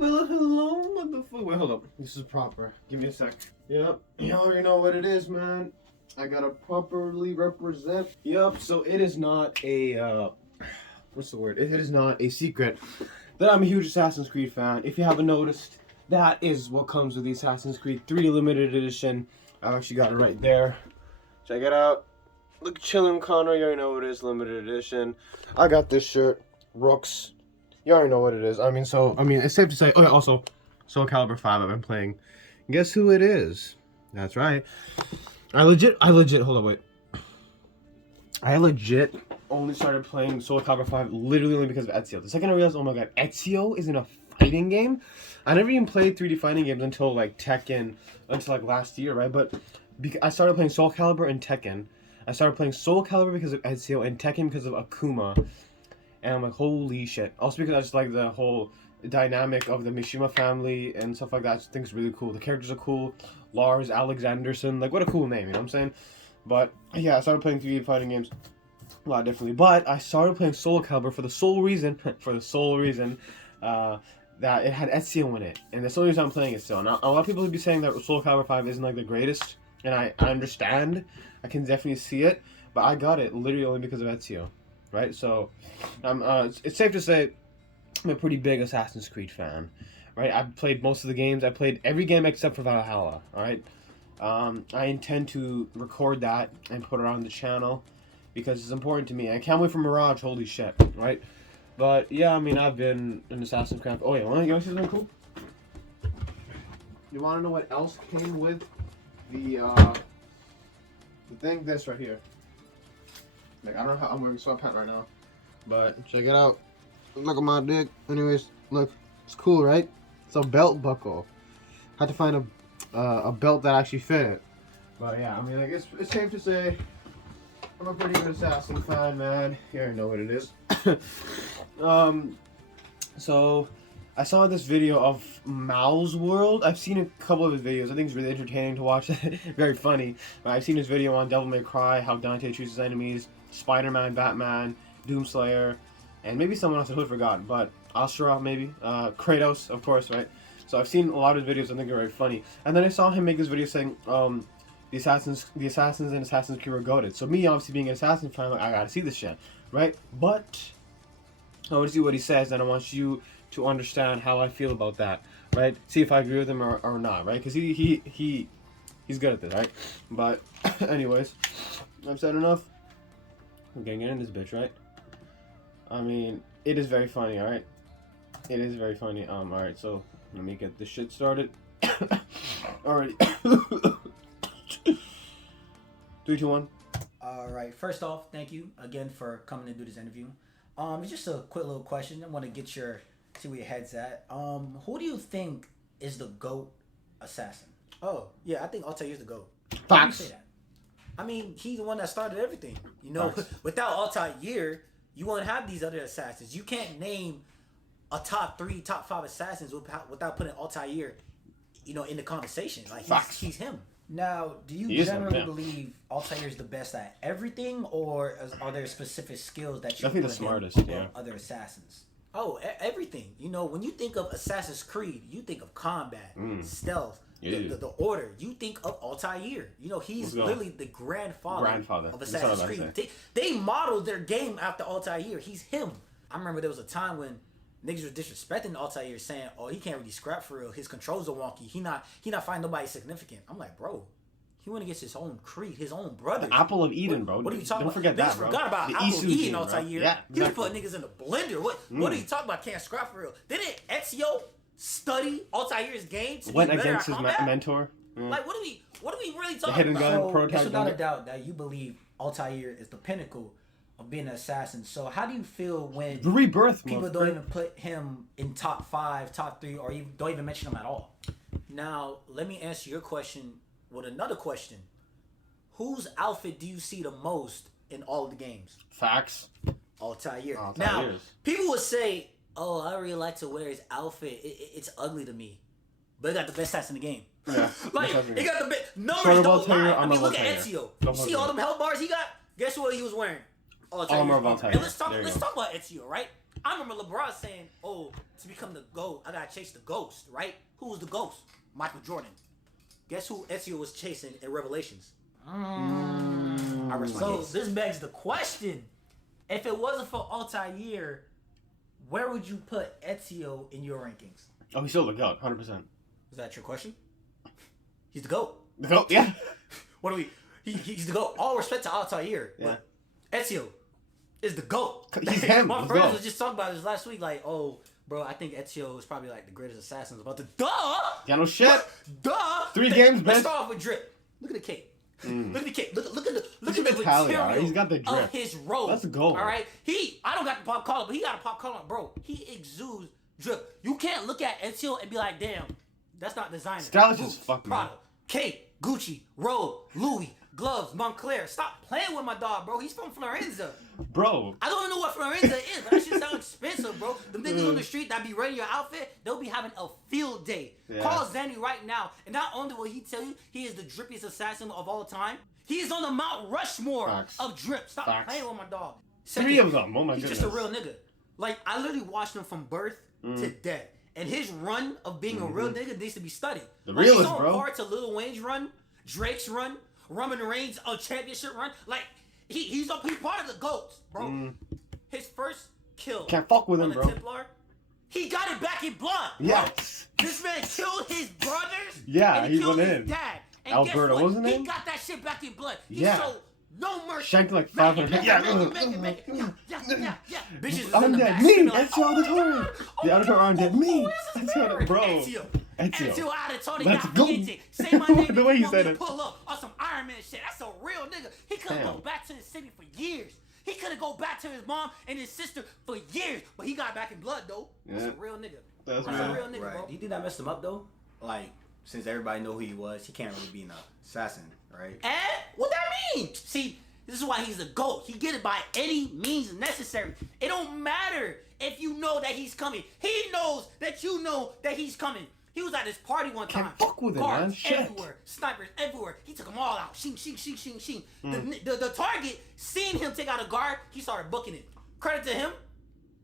hello, motherfucker. Wait, hold up. This is proper. Give me a sec. Yep. You already know what it is, man. I gotta properly represent. Yep. So it is not a, what's the word? It is not a secret that I'm a huge Assassin's Creed fan. If you haven't noticed, that is what comes with the Assassin's Creed 3 limited edition. I've actually got it right there. Check it out. Look, chillin' Connor. You already know what it is. Limited edition. I got this shirt. Rooks. You already know what it is. It's safe to say. Oh yeah, also, Soul Calibur 5 I've been playing. Guess who it is? That's right. I legit, hold on, wait. I legit only started playing Soul Calibur 5 literally only because of Ezio. The second I realized, oh my god, Ezio is in a fighting game? I never even played 3D fighting games until like Tekken, until like last year, right? But I started playing Soul Calibur and Tekken. I started playing Soul Calibur because of Ezio and Tekken because of Akuma. And I'm like, holy shit. Also because I just like the whole dynamic of the Mishima family and stuff like that. I just think it's really cool. The characters are cool. Lars Alexanderson. Like, what a cool name, you know what I'm saying? But, yeah, I started playing 3D fighting games a lot differently. But I started playing Soul Calibur for the sole reason, that it had Ezio in it. And that's the only reason I'm playing it still. Now, a lot of people would be saying that Soul Calibur 5 isn't, like, the greatest. And I understand. I can definitely see it. But I got it literally only because of Ezio. Right? So, it's safe to say I'm a pretty big Assassin's Creed fan. Right? I've played most of the games. I played every game except for Valhalla. Alright? I intend to record that and put it on the channel because it's important to me. I can't wait for Mirage. Holy shit. Right? But, yeah, I mean, I've been an Assassin's Creed. Oh, yeah. You want to see something cool? You want to know what else came with the thing? This right here. Like, I don't know how I'm wearing a sweatpant right now. But, check it out. Look at my dick. Anyways, look. It's cool, right? It's a belt buckle. Had to find a belt that actually fit it. But, yeah, I mean, like, it's safe to say I'm a pretty good Assassin fan, man. You already know what it is. So, I saw this video of MALSWRLD. I've seen a couple of his videos. I think it's really entertaining to watch. Very funny. But I've seen his video on Devil May Cry, how Dante treats his enemies, Spider-Man, Batman, Doomslayer, and maybe someone else who I forgot, but Asura maybe, Kratos, of course, right? So I've seen a lot of his videos. I think they're very funny. And then I saw him make this video saying, the assassins and Assassin's Creed were goated. So me, obviously being an Assassin fan, I gotta see this shit, right? But I want to see what he says, and I want you to understand how I feel about that, right? See if I agree with him or not, right? Because he's good at this, right? But anyways, I've said enough. I'm getting in this bitch, right? I mean, it is very funny, alright? It is very funny. Alright, so let me get this shit started. Alrighty. 3, 2, 1. Alright, first off, thank you again for coming to do this interview. It's just a quick little question. I want to get see where your head's at. Who do you think is the GOAT assassin? Oh, yeah, I think Altair's the GOAT. Facts. Why do you say that? I mean, he's the one that started everything. You know, without Altair, you won't have these other assassins. You can't name a top 3, top 5 assassins without putting Altair, you know, in the conversation. Like, he's him. Now, do you generally believe Altair is the best at everything, or are there specific skills that you definitely the smartest, yeah, other assassins? Oh, everything. You know, when you think of Assassin's Creed, you think of combat, stealth, the order. You think of Altair. You know, he's literally the grandfather of Assassin's Creed. They modeled their game after Altair. He's him. I remember there was a time when niggas was disrespecting Altair, saying, "Oh, he can't really scrap for real. His controls are wonky. He not find nobody significant." I'm like, bro, he went against his own Creed, his own brother. The Apple of Eden, bro. What are you talking about? Don't forget that, bro. Forgot about the Apple of Eden, Altair. Yeah, exactly. He was putting niggas in the blender. What are you talking about? Can't scrap for real. Didn't Ezio study Altair's game to went be better against at his mentor? Like, what are we really talking hidden about? gun, it's without a doubt that you believe Altair is the pinnacle of being an assassin. So how do you feel when the rebirth people don't even put him in top 5, top 3, or even don't even mention him at all? Now, let me answer your question with another question. Whose outfit do you see the most in all of the games? Facts. Altair. Now, people would say, "Oh, I really like to wear his outfit. It's ugly to me." But it got the best stats in the game. Yeah. Like, it got the best. Numbers don't lie. I mean, look at Ezio. You see all them health bars he got? Guess what he was wearing? Altair's armor. And let's talk about Ezio, right? I remember LeBron saying, "Oh, to become the GOAT, I gotta chase the ghost." Right? Who was the ghost? Michael Jordan. Guess who Ezio was chasing in Revelations? So this begs the question: if it wasn't for Altair, where would you put Ezio in your rankings? Oh, he's still the GOAT, 100%. Is that your question? He's the GOAT. The GOAT, yeah. What do we? He's the GOAT. All respect to Altair, but Ezio is the GOAT. He's him. My friends was just talking about this last week. Like, oh, bro, I think Ezio is probably like the greatest assassin about the. Duh. Yeah, no shit. Duh. 3 games, man. Let's start off with drip. Look at the cape. Look at the cape. Look at the material He's got the drip. of his robe. That's gold. All right. I don't got the pop collar, but he got a pop collar, bro. He exudes drip. You can't look at Ezio and be like, damn, that's not designer. Stylish as fuck, man. Prada, cape, Gucci, robe, Louis, gloves, Montclair. Stop playing with my dog, bro. He's from Florenza. Bro. I don't even know what Florenza is, but that shit sound expensive, bro. Them niggas on the street that be ready your outfit, they'll be having a field day. Yeah. Call Zanny right now, and not only will he tell you he is the drippiest assassin of all time, he is on the Mount Rushmore of drip. Stop playing with my dog. Second, 3 of them. Oh my goodness. He's just a real nigga. Like, I literally watched him from birth to death. And his run of being a real nigga needs to be studied. The realest, bro. He's on par to Lil Wayne's run, Drake's run, Roman Reigns' championship run. Like, he's part of the GOATs, bro. His first kill. Can't fuck with him, on the bro. Templar, he got it back in blood. Yes. Bro. This man killed his brothers. Yeah, and he went killed in. His dad. And Alberto, guess what? wasn't it? He got that shit back in blood. He showed no mercy. Shanked like 500. Yeah. Bitches Undead. Me. Ezio Auditore. The Auditore Undead. Me. Ezio, bro. Ezio Auditore. Let's go. Say my name. The way he said it. Pull up on some Iron Man shit. That's a real nigga. He couldn't go back to the city for years. He couldn't go back to his mom and his sister for years. But he got back in blood, though. That's a real nigga. That's a real nigga, bro. Do you think that messed him up, though? Like, since everybody know who he was, he can't really be an assassin, right? And what that mean? See, this is why he's a GOAT. He get it by any means necessary. It don't matter if you know that he's coming. He knows that you know that he's coming. He was at his party one time. Can't fuck with it, man. Shit. Everywhere. Snipers everywhere. He took them all out. Shing, shing, shing, shing, shing. The target, seeing him take out a guard, he started booking it. Credit to him,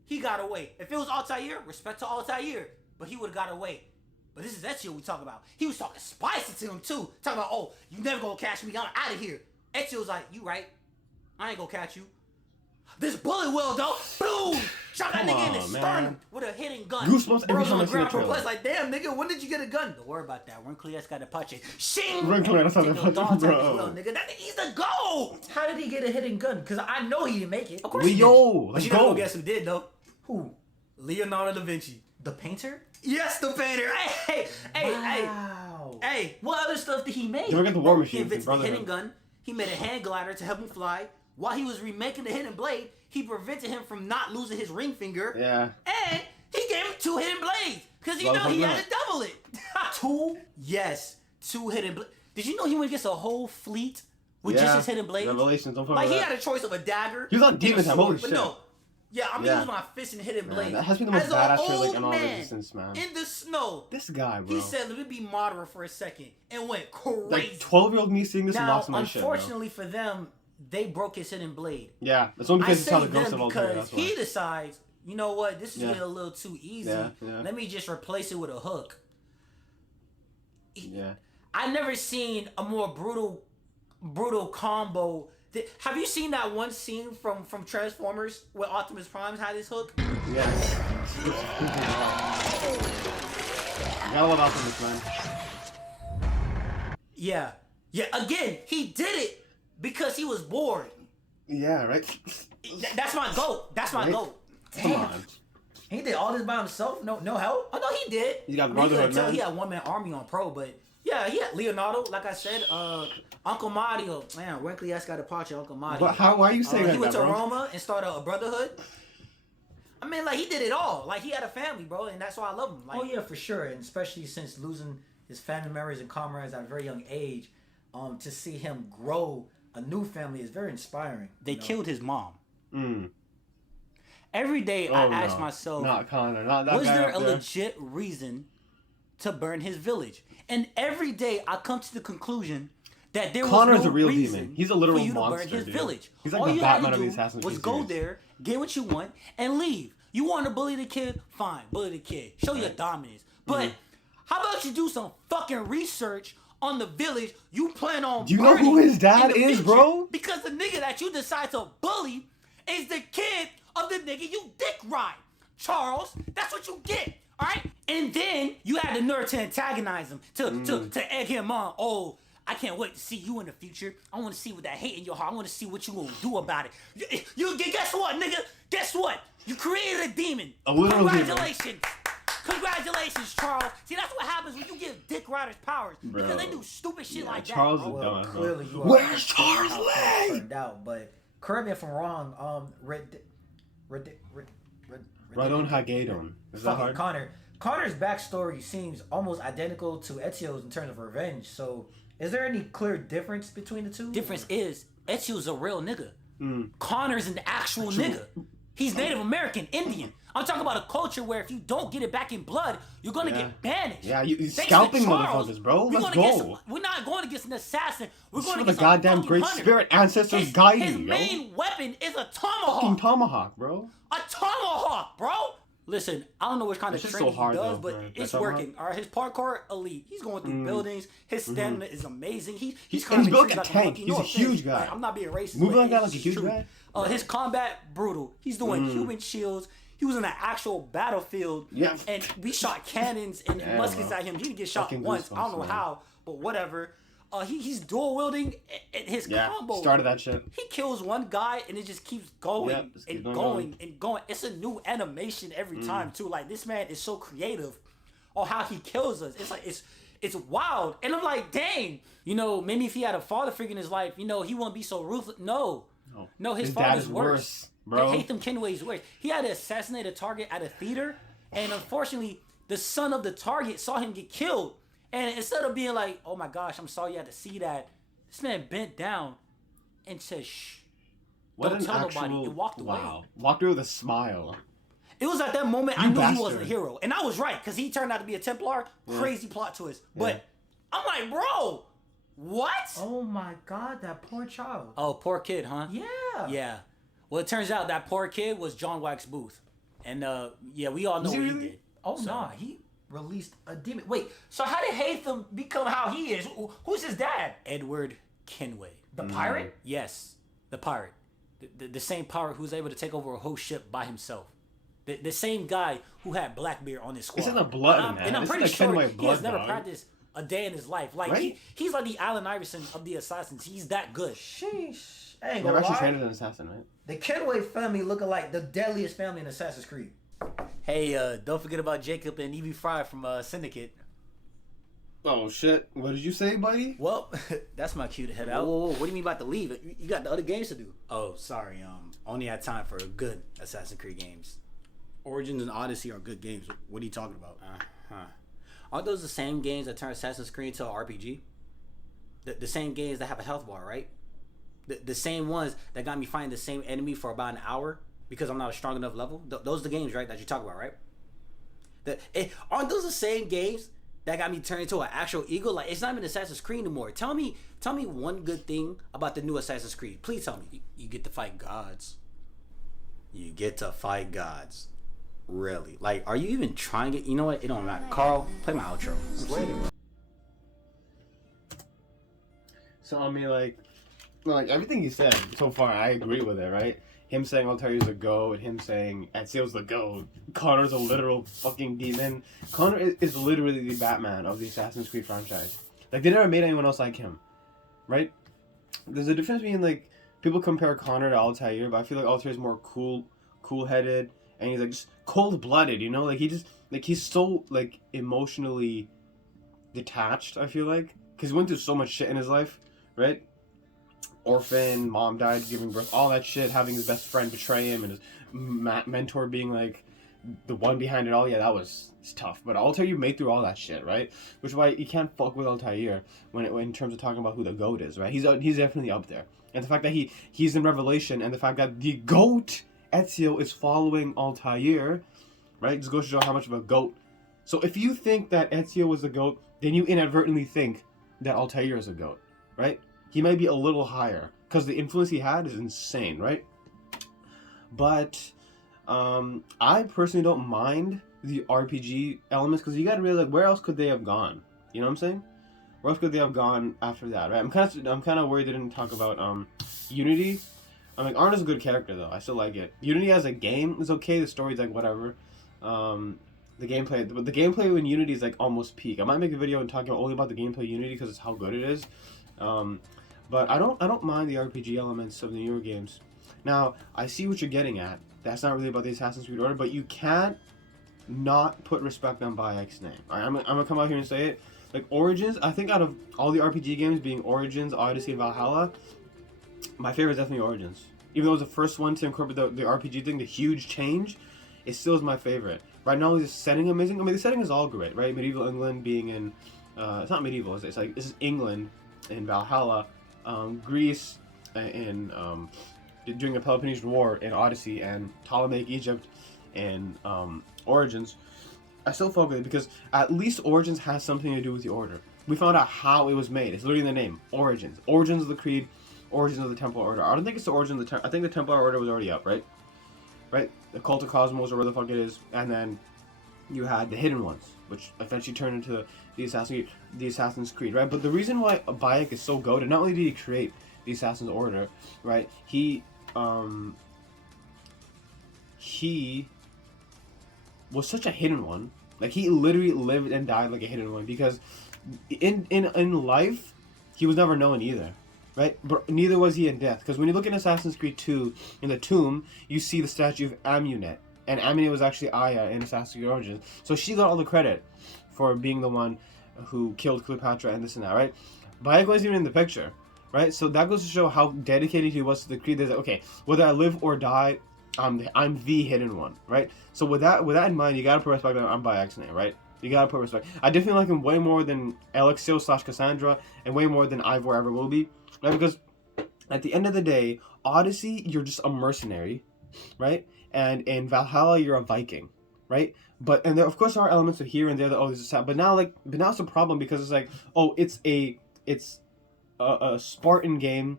he got away. If it was Altair, respect to Altair, but he would have got away. But this is Ezio we talk about. He was talking spicy to him too. Talking about, oh, you never gonna catch me. I'm out of here. Ezio was like, you right. I ain't gonna catch you. This bullet will though. Boom! Shot that nigga in the sternum with a hidden gun. Goosebumps every Bro's time on I the see a ground for trailer. plus. Like, damn, nigga, when did you get a gun? Don't worry about that. Wrinkly ass got a pache. Shing! Wrinkly ass got a pache, bro. Nigga, that nigga, he's the GOAT. How did he get a hidden gun? Because I know he didn't make it. Of course he did. But you know who guess who did though? Who? Leonardo da Vinci. The painter? Yes, the painter. Hey. What other stuff did he make? Don't forget the War Machine. He invented the hidden gun. He made a hand glider to help him fly. While he was remaking the hidden blade, he prevented him from not losing his ring finger. Yeah. And he gave him 2 hidden blades. Because you know he had to double it. 2? Yes. 2 hidden blades. Did you know he went against a whole fleet with just his hidden blades? Revelations, don't like, he had a choice of a dagger. He was on Demon Time, holy shit. No. Yeah, I'm using my fist and hidden blade. That has to be the most badass trick in all Resistance, man. In the snow. This guy, bro. He said, let me be moderate for a second. And went crazy. Like, 12-year-old me seeing this and lost my shit, bro. Unfortunately for them, they broke his hidden blade. Yeah, that's only because he saw the ghost of Altair. Because he decides, you know what, this is getting a little too easy. Let me just replace it with a hook. Yeah. I've never seen a more brutal combo. Have you seen that one scene from Transformers where Optimus Prime had his hook? Yes. Gotta love Optimus, man. Yeah. Again, he did it because he was bored. Yeah, right. That's my GOAT. That's my GOAT. Come on. He did all this by himself? No help? Oh no, he did. He got Brotherhood, man. He had one-man army on Pro, but yeah, he had Leonardo, like I said, Uncle Mario. Man, wrinkly ass got a patch of Uncle Mario. But why are you saying that, he went to bro? Roma and started a brotherhood. I mean, like, he did it all. Like, he had a family, bro, and that's why I love him. Like, oh yeah, for sure, and especially since losing his family members and comrades at a very young age, to see him grow a new family is very inspiring. They killed his mom. Mm. Every day I ask myself, not Connor, not that was guy there up a there. legit reason to burn his village? And every day I come to the conclusion that there Connor's was no a real reason demon. He's a literal for you monster, to burn his dude. village. He's like all the you Batman had of to the do Assassin's was Creed go series. there, get what you want, and leave. You want to bully the kid? Fine, bully the kid. Show your dominance. But how about you do some fucking research on the village you plan on Do you know who his dad is, bro? Because the nigga that you decide to bully is the kid of the nigga you dick ride. Charles, that's what you get, all right? And then you had the nerve to antagonize him, to egg him on. Oh, I can't wait to see you in the future. I want to see what that hate in your heart. I want to see what you gonna do about it. You guess what, nigga? Guess what? You created a demon. Congratulations. Congratulations, Charles. See, that's what happens when you give dick riders powers. Bro. Because they do stupid shit like Charles that. is done. Clearly, you Where's Charles Lee? Out, but correct me if I'm wrong. Radon Hagedon. Is that hard? Connor's backstory seems almost identical to Ezio's in terms of revenge. So, is there any clear difference between the two? Difference is Ezio's a real nigga. Connor's an actual nigga. He's Native American, Indian. I'm talking about a culture where if you don't get it back in blood, you're gonna get banished. Yeah, you're scalping motherfuckers, bro. Let's go. We're not going against an assassin. We're going against the goddamn great spirit ancestors guide you, His main weapon is a tomahawk. Fucking tomahawk, bro. A tomahawk, bro. Listen, I don't know which kind of training he does, but it's working. All right, his parkour elite. He's going through buildings. His stamina is amazing. He's built like a tank. He's a huge guy. Like, I'm not being racist. Moving like that like a huge guy. His combat brutal. He's doing human shields. He was in an actual battlefield. Yeah. And we shot cannons and muskets at him. He didn't get shot once. I don't know how, but whatever. He's dual wielding and his combo. Started that shit. He kills one guy and it just keeps going and going. It's a new animation every time too. Like, this man is so creative on how he kills us. It's like it's wild. And I'm like, dang. You know, maybe if he had a father figure in his life, you know, he wouldn't be so ruthless. No, his father's worse. Bro. Hatham Kenway's worse. He had to assassinate a target at a theater, and unfortunately, the son of the target saw him get killed. And instead of being like, oh my gosh, I'm sorry you had to see that, this man bent down and said, shh. Don't tell nobody, and walked away. Walked away with a smile. It was at that moment I knew he wasn't a hero. And I was right, because he turned out to be a Templar. Crazy plot twist. But I'm like, bro, what? Oh my God, that poor child. Oh, poor kid, huh? Yeah. Yeah. Well, it turns out that poor kid was John Wax Booth. And we all know what he did. Oh, so. Nah, he released a demon. Wait, so how did Hatham become how he is? Who's his dad? Edward Kenway. The pirate? Yes, the pirate. The same pirate who was able to take over a whole ship by himself. The same guy who had Blackbeard on his squad. It's in the blood, man. And I'm pretty sure he has never practiced a day in his life. Like, he's like the Allen Iverson of the assassins. He's that good. Sheesh. I ain't Never gonna actually lie. trained as an assassin, right? The Kenway family looking like the deadliest family in Assassin's Creed. Hey, don't forget about Jacob and Evie Fry from Syndicate. Oh shit! What did you say, buddy? Well, that's my cue to head out. Whoa, what do you mean about to leave? You got the other games to do. Oh, sorry. Only had time for good Assassin's Creed games. Origins and Odyssey are good games. What are you talking about? Aren't those the same games that turn Assassin's Creed into an RPG? The same games that have a health bar, right? The same ones that got me fighting the same enemy for about an hour because I'm not a strong enough level. Those are the games, right, that you talk about, right? Aren't those the same games that got me turned into an actual eagle? Like, it's not even Assassin's Creed anymore. Tell me one good thing about the new Assassin's Creed. Please tell me. You get to fight gods. You get to fight gods. Really? Like, are you even trying to get... You know what? It don't matter. Carl, play my outro. So, I mean, like everything you said so far, I agree with it, right? Him saying Altair's a GOAT, him saying Ezio's the GOAT, Connor's a literal fucking demon. Connor is literally the Batman of the Assassin's Creed franchise. Like, they never made anyone else like him, right? There's a difference between, like, people compare Connor to Altair, but I feel like Altair's more cool-headed, and he's, like, just cold-blooded, you know? Like, he's so, like, emotionally detached, I feel like. Because he went through so much shit in his life, right? Orphan, mom died giving birth, all that shit, having his best friend betray him, and his mentor being, like, the one behind it all. Yeah, it's tough. But Altair made through all that shit, right? Which is why you can't fuck with Altair when in terms of talking about who the GOAT is, right? He's definitely up there. And the fact that he's in Revelation, and the fact that the GOAT, Ezio, is following Altair, right? Just goes to show how much of a GOAT. So if you think that Ezio was a GOAT, then you inadvertently think that Altair is a GOAT, right? He might be a little higher because the influence he had is insane, right? But I personally don't mind the RPG elements because you gotta realize like, where else could they have gone? You know what I'm saying? Where else could they have gone after that? Right? I'm kind of worried they didn't talk about Unity. I'm like, Arnold's a good character though. I still like it. Unity as a game is okay. The story's like whatever. The gameplay, but the gameplay in Unity is like almost peak. I might make a video and talking only about the gameplay Unity because it's how good it is. But I don't mind the RPG elements of the newer games. Now I see what you're getting at. That's not really about the Assassin's Creed Order, but you can't not put respect on Bayek's name. All right, I'm gonna come out here and say it. Like Origins, I think out of all the RPG games, being Origins, Odyssey, and Valhalla, my favorite is definitely Origins. Even though it was the first one to incorporate the RPG thing, the huge change, it still is my favorite. Right now, the setting amazing. I mean, the setting is all great, right? Medieval England being in, it's not medieval. It's like this is England in Valhalla, Greece in during the Peloponnesian War in Odyssey, and Ptolemaic Egypt in Origins. I still fuck with it because at least Origins has something to do with the Order. We found out how it was made. It's literally in the name. Origins. Origins of the Creed. Origins of the Templar Order. I don't think it's the origin of the I think the Templar Order was already up, right? Right? The Cult of Cosmos or where the fuck it is. And then you had the Hidden Ones, which eventually turned into the Assassin's Creed, right? But the reason why Bayek is so goated, not only did he create the Assassin's Order, right? He was such a hidden one. Like he literally lived and died like a hidden one because in life he was never known either, right? But neither was he in death because when you look at Assassin's Creed 2 in the tomb, you see the statue of Amunet, and Amunet was actually Aya in Assassin's Creed Origins, so she got all the credit for being the one who killed Cleopatra and this and that, right? Bayek wasn't even in the picture, right? So that goes to show how dedicated he was to the Creed. There's like, okay, whether I live or die, I'm the hidden one, right? So with that in mind, you gotta put respect on Bayek's name, right? You gotta put respect. I definitely like him way more than Alexio / Cassandra, and way more than Ivor ever will be, right? Because at the end of the day, Odyssey, you're just a mercenary, right? And in Valhalla, you're a Viking, right? But and there, of course, there are elements of here and there that this is sad. But now it's a problem because it's like, oh, it's a Spartan game,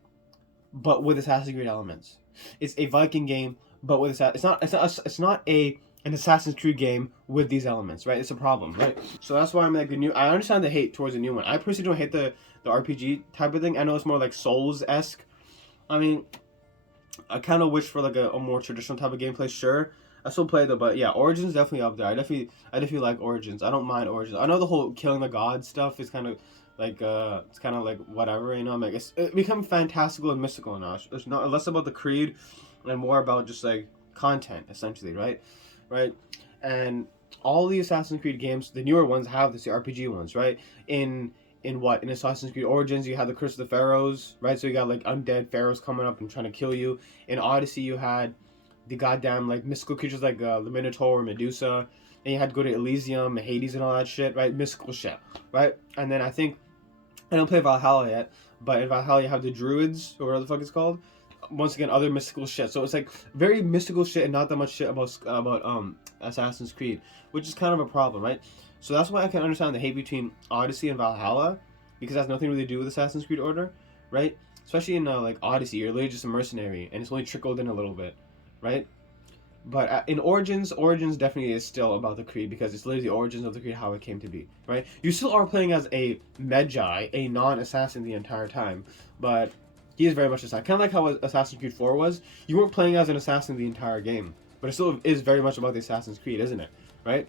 but with Assassin's Creed elements. It's a Viking game, but with it's not an Assassin's Creed game with these elements, right? It's a problem, right? So that's why I'm like I understand the hate towards the new one. I personally don't hate the RPG type of thing. I know it's more like Souls-esque. I mean, I kind of wish for like a more traditional type of gameplay. Sure, I still play though, but yeah, Origins definitely up there. I definitely like Origins. I don't mind Origins. I know the whole killing the gods stuff is kind of like it's kind of like whatever, you know. I'm like it's become fantastical and mystical now. It's not less about the creed and more about just like content essentially, right? And all the Assassin's Creed games, the newer ones have this, the RPG ones, right? In Assassin's Creed Origins, you had the Curse of the Pharaohs, right? So you got like undead pharaohs coming up and trying to kill you. In Odyssey, you had the goddamn like mystical creatures like the Minotaur, Medusa, and you had to go to Elysium, Hades, and all that shit, right? Mystical shit, right? And then I don't play Valhalla yet, but in Valhalla you have the Druids, or whatever the fuck it's called. Once again, other mystical shit. So it's like very mystical shit and not that much shit about Assassin's Creed, which is kind of a problem, right? So that's why I can understand the hate between Odyssey and Valhalla, because it has nothing really to do with Assassin's Creed Order, right? Especially in like Odyssey, you're literally just a mercenary, and it's only trickled in a little bit, right? But in Origins definitely is still about the Creed because it's literally the origins of the Creed, how it came to be, right? You still are playing as a Magi, a non-assassin the entire time, but he is very much assassin. Kind of like how Assassin's Creed 4 was. You weren't playing as an assassin the entire game, but it still is very much about the Assassin's Creed, isn't it? Right?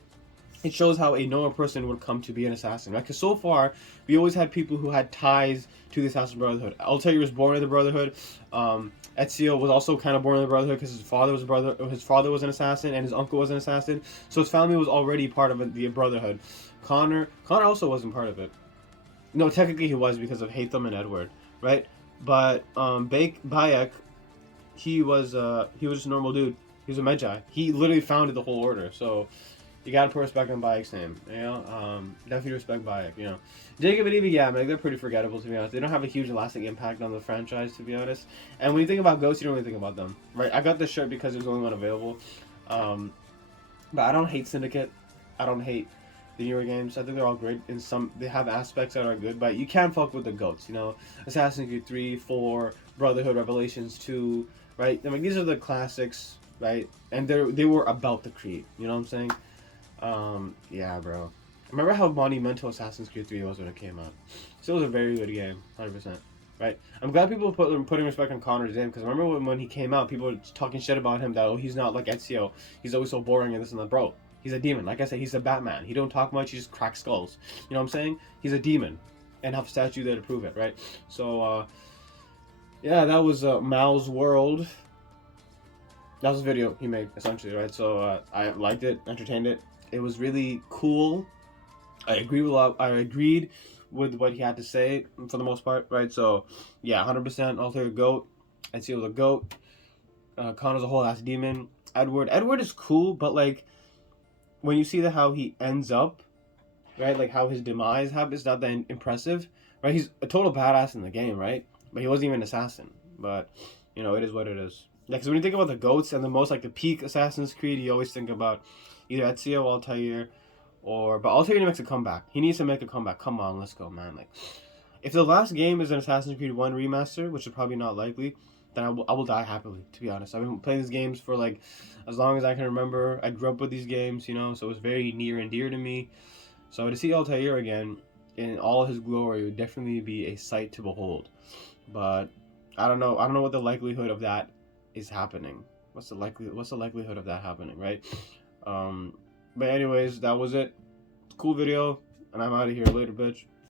It shows how a normal person would come to be an assassin, right? Because so far, we always had people who had ties to the Assassin Brotherhood. Altair was born in the Brotherhood. Ezio was also kind of born in the Brotherhood because his father was an assassin, and his uncle was an assassin. So his family was already part of the Brotherhood. Connor also wasn't part of it. No, technically he was because of Hatham and Edward, right? But Bayek, he was just a normal dude. He was a Magi. He literally founded the whole order. So you gotta put respect on Bayek's name. You know, definitely respect Bayek. You know, Jacob and Evie, yeah, man, they're pretty forgettable to be honest. They don't have a huge lasting impact on the franchise to be honest. And when you think about Ghosts, you don't really think about them, right? I got this shirt because it was the only one available. But I don't hate Syndicate. I don't hate the newer games. I think they're all great. They have aspects that are good, but you can't fuck with the GOATs. You know, Assassin's Creed 3, 4, Brotherhood, Revelations 2, right? I mean, these are the classics. right? And they were about the Creed. You know what I'm saying? Yeah, bro. Remember how monumental Assassin's Creed 3 was when it came out? So it was a very good game, 100%. Right? I'm glad people putting respect on Connor's name, because remember when he came out, people were talking shit about him that, oh, he's not like Ezio, he's always so boring and this and that. Bro, he's a demon. Like I said, he's a Batman. He don't talk much, he just cracks skulls. You know what I'm saying? He's a demon. And have a statue there to prove it, right? So, yeah, that was MALSWRLD. That was a video he made, essentially, right? So, I liked it, entertained it. It was really cool. I agreed with what he had to say for the most part, right? So, yeah, 100% Altair GOAT. Ezio the GOAT. Connor's a whole ass demon. Edward is cool, but like when you see how he ends up, right? Like how his demise happens, not that impressive, right? He's a total badass in the game, right? But he wasn't even an assassin. But you know, it is what it is. Like, so when you think about the GOATs and the most like the peak Assassin's Creed, you always think about either Ezio, Altair. But Altair makes a comeback. He needs to make a comeback. Come on, let's go, man. Like, if the last game is an Assassin's Creed 1 remaster, which is probably not likely, then I will die happily, to be honest. I've been playing these games for, like, as long as I can remember. I grew up with these games, you know, so it was very near and dear to me. So to see Altair again in all his glory would definitely be a sight to behold. But I don't know what the likelihood of that is happening. What's the likelihood of that happening, right? But anyways, that was it. Cool video, and I'm out of here. Later, bitch.